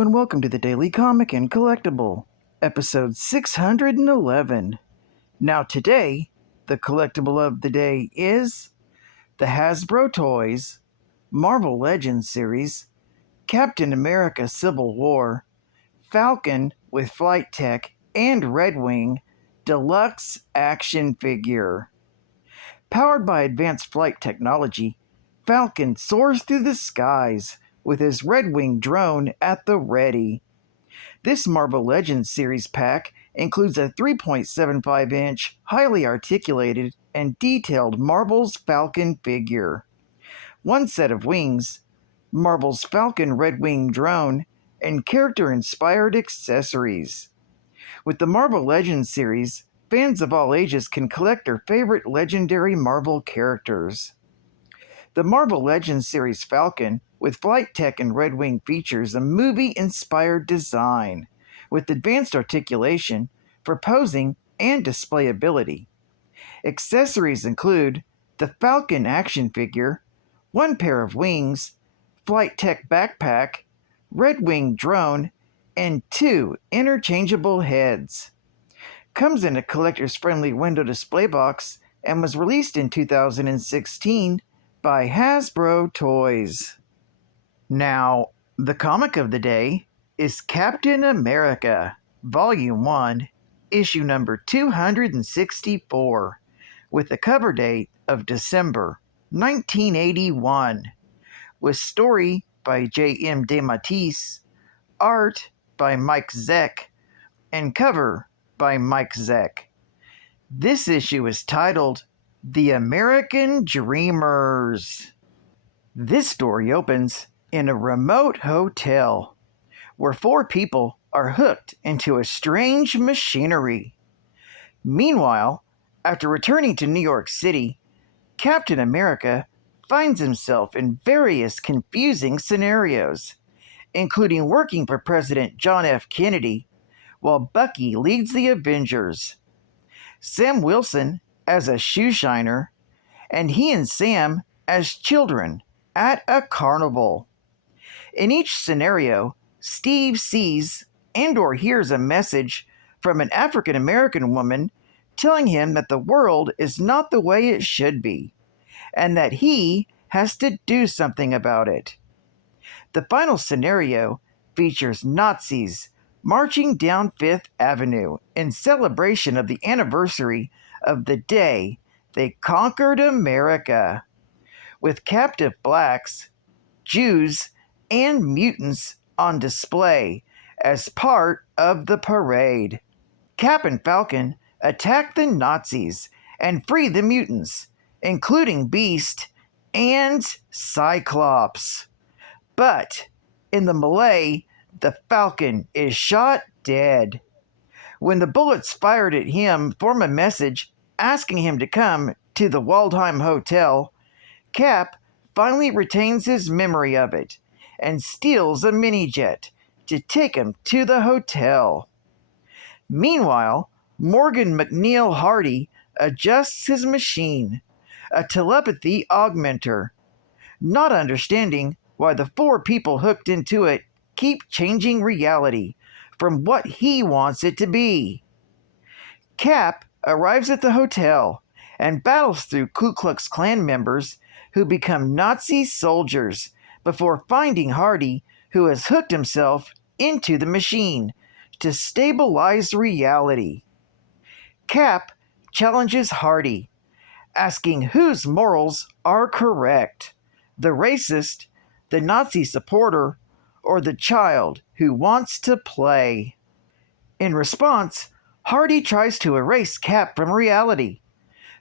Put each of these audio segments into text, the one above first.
Hello and welcome to the Daily Comic and Collectible, episode 611. Now today, the collectible of the day is the Hasbro Toys Marvel Legends series, Captain America Civil War, Falcon with Flight Tech, and Red Wing Deluxe Action Figure. Powered by advanced flight technology, Falcon soars through the skies with his Red Wing drone at the ready. This Marvel Legends series pack includes a 3.75-inch, highly articulated and detailed Marvel's Falcon figure, one set of wings, Marvel's Falcon Red Wing drone, and character-inspired accessories. With the Marvel Legends series, fans of all ages can collect their favorite legendary Marvel characters. The Marvel Legends series Falcon with Flight Tech and Red Wing features a movie-inspired design with advanced articulation for posing and displayability. Accessories include the Falcon action figure, one pair of wings, Flight Tech backpack, Red Wing drone, and 2 interchangeable heads. Comes in a collector's friendly window display box and was released in 2016 by Hasbro Toys. Now, the comic of the day is Captain America, Volume 1, Issue number 264, with a cover date of December 1981, with story by J.M. DeMatteis, art by Mike Zeck, and cover by Mike Zeck. This issue is titled The American Dreamers. This story opens in a remote hotel where 4 people are hooked into a strange machinery. Meanwhile, after returning to New York City, Captain America finds himself in various confusing scenarios, including working for President John F. Kennedy, while Bucky leads the Avengers, Sam Wilson as a shoe shiner, and he and Sam as children at a carnival. In each scenario, Steve sees and/or hears a message from an African American woman telling him that the world is not the way it should be, and that he has to do something about it. The final scenario features Nazis marching down Fifth Avenue in celebration of the anniversary of the day they conquered America, with captive blacks, Jews, and mutants on display as part of the parade. Cap and Falcon attack the Nazis and free the mutants, including Beast and Cyclops. But in the melee, the Falcon is shot dead. When the bullets fired at him form a message asking him to come to the Waldheim Hotel, Cap finally retains his memory of it and steals a mini-jet to take him to the hotel. Meanwhile, Morgan McNeil Hardy adjusts his machine, a telepathy augmenter, not understanding why the 4 people hooked into it keep changing reality from what he wants it to be. Cap arrives at the hotel and battles through Ku Klux Klan members who become Nazi soldiers before finding Hardy, who has hooked himself into the machine to stabilize reality. Cap challenges Hardy, asking whose morals are correct, the racist, the Nazi supporter, or the child who wants to play. In response, Hardy tries to erase Cap from reality,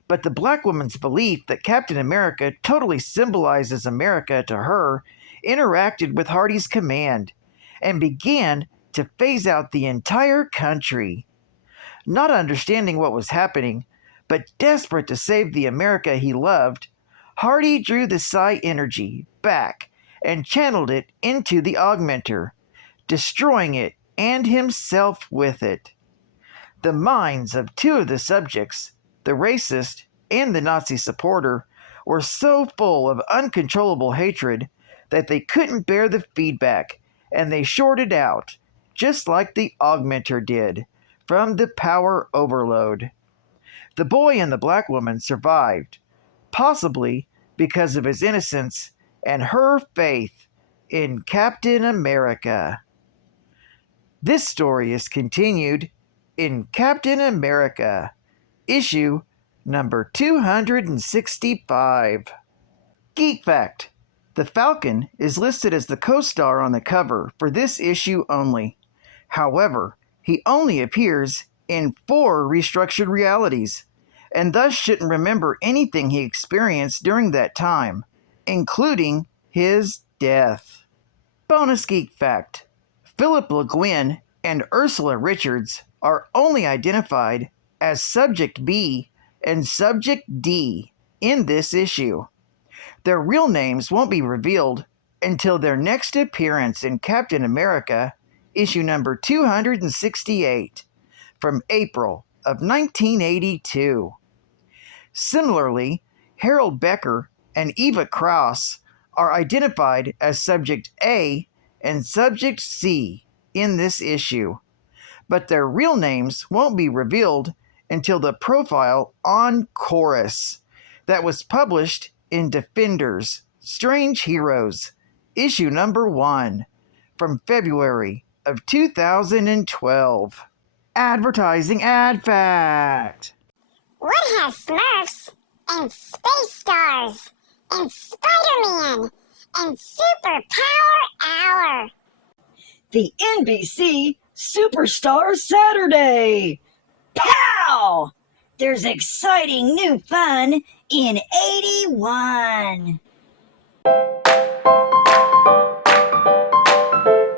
but the black woman's belief that Captain America totally symbolizes America to her interacted with Hardy's command and began to phase out the entire country. Not understanding what was happening, but desperate to save the America he loved, Hardy drew the psi energy back and channeled it into the augmenter, destroying it and himself with it. The minds of 2 of the subjects, the racist and the Nazi supporter, were so full of uncontrollable hatred that they couldn't bear the feedback and they shorted out, just like the augmenter did, from the power overload. The boy and the black woman survived, possibly because of his innocence and her faith in Captain America. This story is continued in Captain America, issue number 265. Geek Fact: the Falcon is listed as the co-star on the cover for this issue only. However, he only appears in 4 restructured realities, and thus shouldn't remember anything he experienced during that time, including his death. Bonus Geek Fact: Philip Le Guin and Ursula Richards are only identified as Subject B and Subject D in this issue. Their real names won't be revealed until their next appearance in Captain America, issue number 268, from April of 1982. Similarly, Harold Becker and Eva Krauss are identified as Subject A and Subject C in this issue, but their real names won't be revealed until the profile on Chorus that was published in Defenders Strange Heroes, issue number 1, from February of 2012. Advertising Ad Fact. What has Smurfs and Space Stars and Spider-Man and Superpower Hour? The NBC Superstar Saturday! Pow! There's exciting new fun in 81.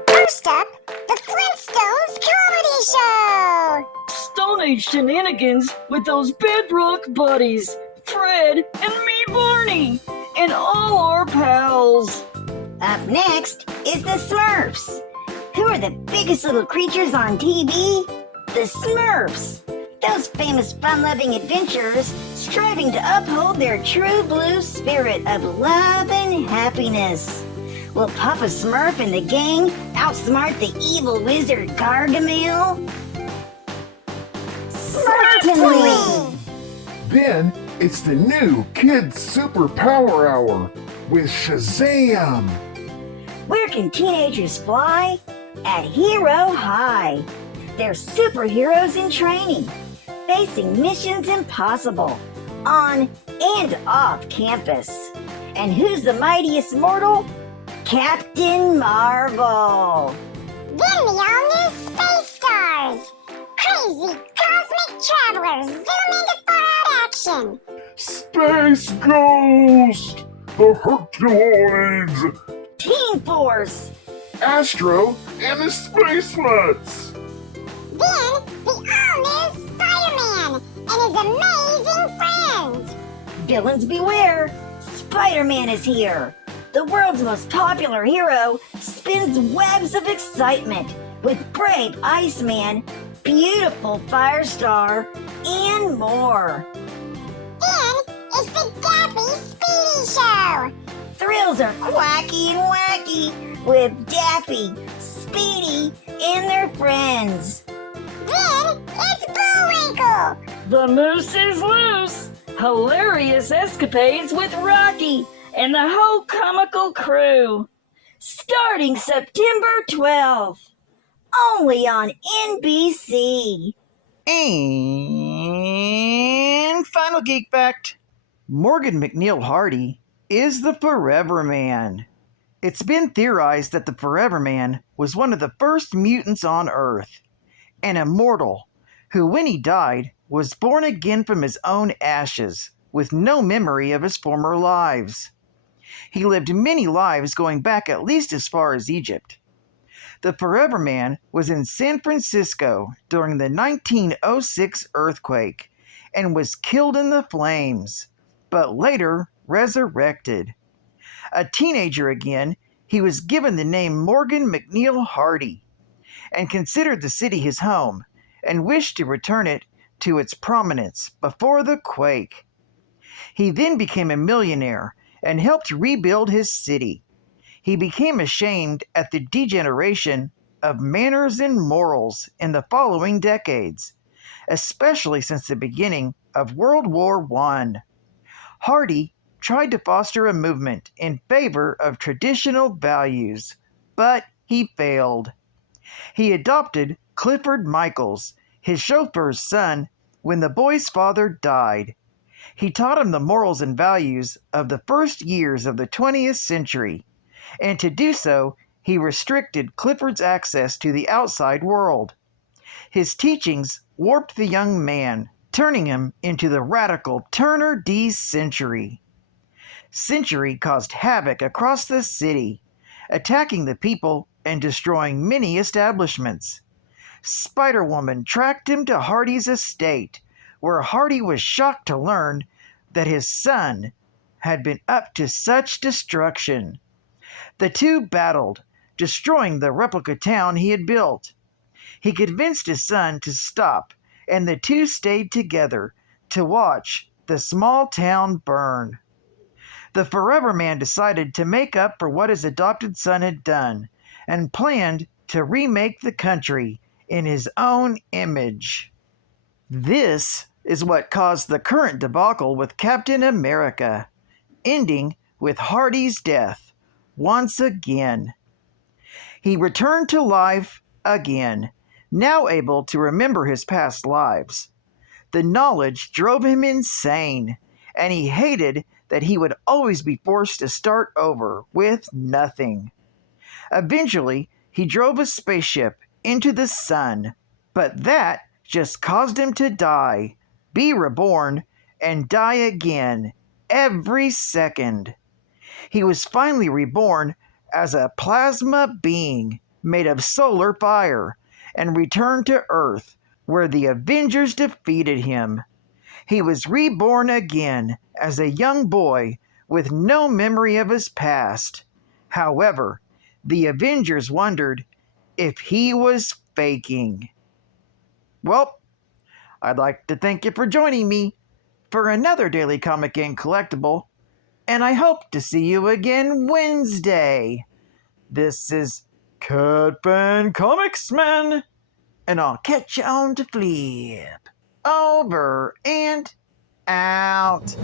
First up, the Flintstones Comedy Show! Stone Age shenanigans with those bedrock buddies, Fred and me Barney, and all our pals. Up next is the Smurfs. Who are the biggest little creatures on TV? The Smurfs. Those famous fun-loving adventurers striving to uphold their true blue spirit of love and happiness. Will Papa Smurf and the gang outsmart the evil wizard Gargamel? Certainly! Then it's the new Kids Superpower Hour with Shazam! Where can teenagers fly? At Hero High. They're superheroes in training, facing missions impossible on and off campus. And who's the mightiest mortal? Captain Marvel. Then the all-new Space Stars! Crazy cosmic travelers zoom into far-out action! Space Ghost! The Herculoids! Team Force. Astro and the Spacelets! Then the all-new Spider-Man and his amazing friends! Villains beware. Spider-Man is here. The world's most popular hero spins webs of excitement with brave Iceman, beautiful Firestar, and more. Then it's the Daffy Speedy Show! Thrills are quacky and wacky with Daffy, Speedy, and their friends. Then it's Bullwinkle! The moose is loose. Hilarious escapades with Rocky and the whole comical crew. Starting September 12th. Only on NBC. And final geek fact: Morgan McNeil Hardy is the Forever Man. It's been theorized that the Forever Man was one of the first mutants on Earth, an immortal who, when he died, was born again from his own ashes with no memory of his former lives. He lived many lives going back at least as far as Egypt. The Forever Man was in San Francisco during the 1906 earthquake and was killed in the flames, but later resurrected. A teenager again, he was given the name Morgan McNeil Hardy and considered the city his home and wished to return it to its prominence before the quake. He then became a millionaire and helped rebuild his city. He became ashamed at the degeneration of manners and morals in the following decades, especially since the beginning of World War I. Hardy tried to foster a movement in favor of traditional values, but he failed. He adopted Clifford Michaels, his chauffeur's son, when the boy's father died. He taught him the morals and values of the first years of the 20th century, and to do so, he restricted Clifford's access to the outside world. His teachings warped the young man, turning him into the radical Turner D. Century. Century caused havoc across the city, attacking the people and destroying many establishments. Spider-Woman tracked him to Hardy's estate, where Hardy was shocked to learn that his son had been up to such destruction. The two battled, destroying the replica town he had built. He convinced his son to stop, and the two stayed together to watch the small town burn. The Forever Man decided to make up for what his adopted son had done, and planned to remake the country in his own image. This is what caused the current debacle with Captain America, ending with Hardy's death once again. He returned to life again, now able to remember his past lives. The knowledge drove him insane, and he hated that he would always be forced to start over with nothing. Eventually, he drove a spaceship into the sun, but that just caused him to die, be reborn, and die again every second. He was finally reborn as a plasma being made of solar fire and returned to Earth, where the Avengers defeated him. He was reborn again as a young boy with no memory of his past. However, the Avengers wondered if he was faking. Well, I'd like to thank you for joining me for another Daily Comic and Collectible, and I hope to see you again Wednesday. This is Catfan Comics Man, and I'll catch you on the flip. Over and out.